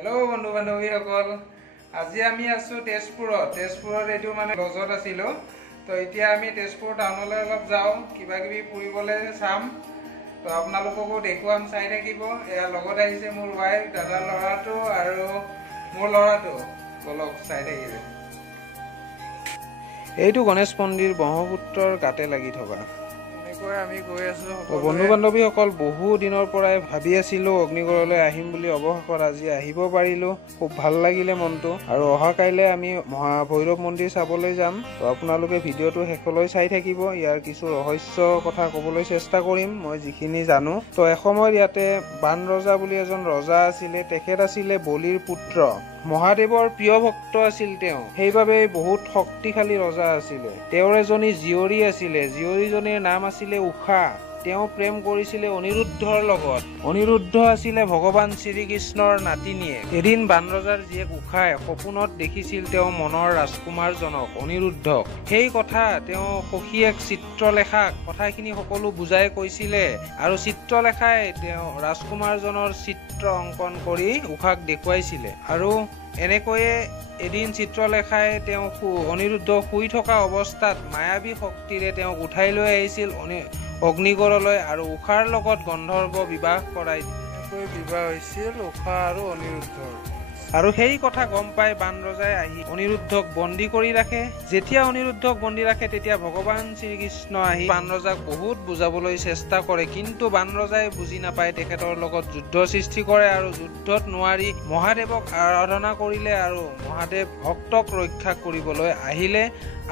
hello बंधु बान्धवीসকল আজি আমি আছো তেজপুৰত এটো মানে লজত আছিলো তো এতিয়া আমি তেজপুৰ টাউনলৈ অলপ যাও কিবা কিবি ফুৰিবলৈ চাম তো আপোনালোককো দেখুৱাম চাই থাকিব এয়া লগত আহিছে মোৰ ৱাইফ দাদা লৰাটো আৰু মোৰ লৰাটো বলক চাই থাকিব এইটো গণেশ মন্দিৰ ব্ৰহ্মপুত্ৰৰ গাতে লাগি থকা আমি গৈ আছো বন্ধু বান্ধৱীসকল বহু দিনৰ পৰাই ভাবি আছিলো অগ্নিগড়লৈ আহিম বুলি অৱশেষত আজি আহিব পাৰিলো খুব ভাল লাগিলে মনটো আৰু অহা কাইলে আমি মহাভৈৰৱ মন্দিৰ চাবলৈ যাম তো আপোনালোকে ভিডিঅটো শেষলৈ চাই থাকিব ইয়াৰ কিছু ৰহস্য কথা ক'বলৈ চেষ্টা কৰিম মই যিখিনি জানো তো এসময়ত ইয়াতে বান ৰজা বুলি এজন ৰজা আছিলে তেখেত আছিলে বলিৰ পুত্ৰ মহাদেৱৰ প্ৰিয় ভক্ত আছিল তেওঁ সেইবাবে বহুত শক্তিশালী ৰজা আছিলে তেওঁৰ এজনী জীয়ৰী আছিলে জীয়ৰীজনীৰ নাম আছিলে উষা তেওঁ প্ৰেম কৰিছিলে অনিৰুদ্ধৰ লগত অনিৰুদ্ধ আছিলে ভগৱান শ্ৰীকৃষ্ণৰ নাতিনীয়ে এদিন বানৰজাৰ জীয়েক উষাই সপোনত দেখিছিল তেওঁ মনৰ ৰাজকুমাৰজনক অনিৰুদ্ধক সেই কথা তেওঁ সখীয়েক চিত্ৰলেখাক কথাখিনি সকলো বুজাই কৈছিলে আৰু চিত্ৰলেখাই তেওঁ ৰাজকুমাৰজনৰ চিত্ৰ অংকন কৰি উষাক দেখুৱাইছিলে আৰু এনেকৈয়ে এদিন চিত্ৰলেখাই তেওঁ অনিৰুদ্ধ শুই থকা অৱস্থাত মায়াবী শক্তিৰে তেওঁক উঠাই লৈ আহিছিল অগ্নিগড়লৈ আৰু উষাৰ লগত গন্ধৰ্ব বিবাহ কৰাই বিবাহ হৈছিল উষা আৰু অনিৰুদ্ধৰ আৰু সেই কথা গম পাই বান ৰজাই আহি অনিৰুদ্ধক বন্দী কৰি ৰাখে যেতিয়া অনিৰুদ্ধক বন্দী ৰাখে তেতিয়া ভগৱান শ্ৰীকৃষ্ণ আহি বান ৰজাক বহুত বুজাবলৈ চেষ্টা কৰে কিন্তু বান ৰজাই বুজি নাপায় তেখেতৰ লগত যুদ্ধ সৃষ্টি কৰে আৰু যুদ্ধত নোৱাৰি মহাদেৱক আৰাধনা কৰিলে আৰু মহাদেৱ ভক্তক ৰক্ষা কৰিবলৈ আহিলে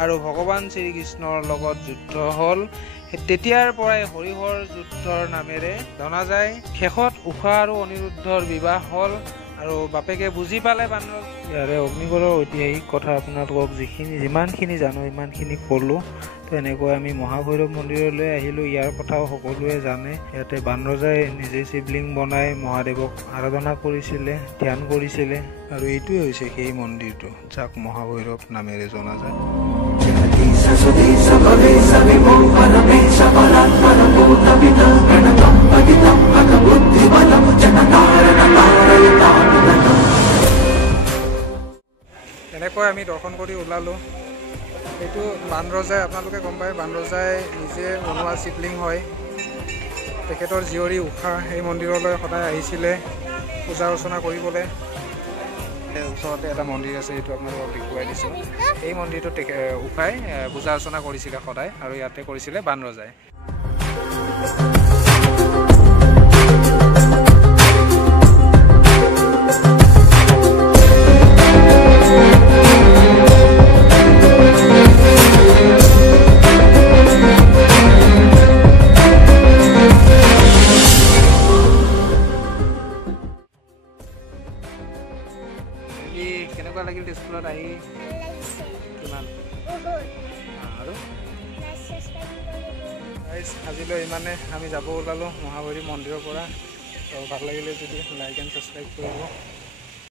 আৰু ভগৱান শ্ৰীকৃষ্ণৰ লগত যুদ্ধ হ'ল তেতিয়াৰ পৰাই হৰিহৰ যুদ্ধৰ নামেৰে জনা যায় শেষত উষা আৰু অনিৰুদ্ধৰ বিবাহ হ'ল আৰু বাপেকে বুজি পালে বানৰজা ইয়াৰে অগ্নিগড়ৰ ঐতিহাসিক কথা আপোনালোকক যিমানখিনি জানো ইমানখিনি ক'লো তো এনেকৈ আমি মহাভৈৰৱ মন্দিৰলৈ আহিলোঁ ইয়াৰ কথাও সকলোৱে জানে ইয়াতে বানৰজাই নিজে শিৱলিংগ বনাই মহাদেৱক আৰাধনা কৰিছিলে ধ্যান কৰিছিলে আৰু এইটোৱে হৈছে সেই মন্দিৰটো যাক মহাভৈৰৱ নামেৰে জনা যায় এনেকৈ আমি দৰ্শন কৰি ওলালোঁ এইটো বানৰজাই আপোনালোকে গম পায় বানৰজাই নিজে বনোৱা শিৱলিংগ হয় তেখেতৰ জীয়ৰী উষা এই মন্দিৰলৈ সদায় আহিছিলে পূজা অৰ্চনা কৰিবলৈ ওচৰতে এটা মন্দিৰ আছে এইটো আপোনালোকক দেখুৱাই দিছোঁ এই মন্দিৰটোত উষাই পূজা অৰ্চনা কৰিছিলে সদায় আৰু ইয়াতে কৰিছিলে বানৰজাই কেনেকুৱা লাগিল তেজপুৰত আহি কিমান আৰু আজিলৈ ইমানে আমি যাব ওলালোঁ মহাভৈৰৱ মন্দিৰৰ পৰা তো ভাল লাগিলে যদি লাইক এণ্ড ছাবস্ক্ৰাইব কৰিব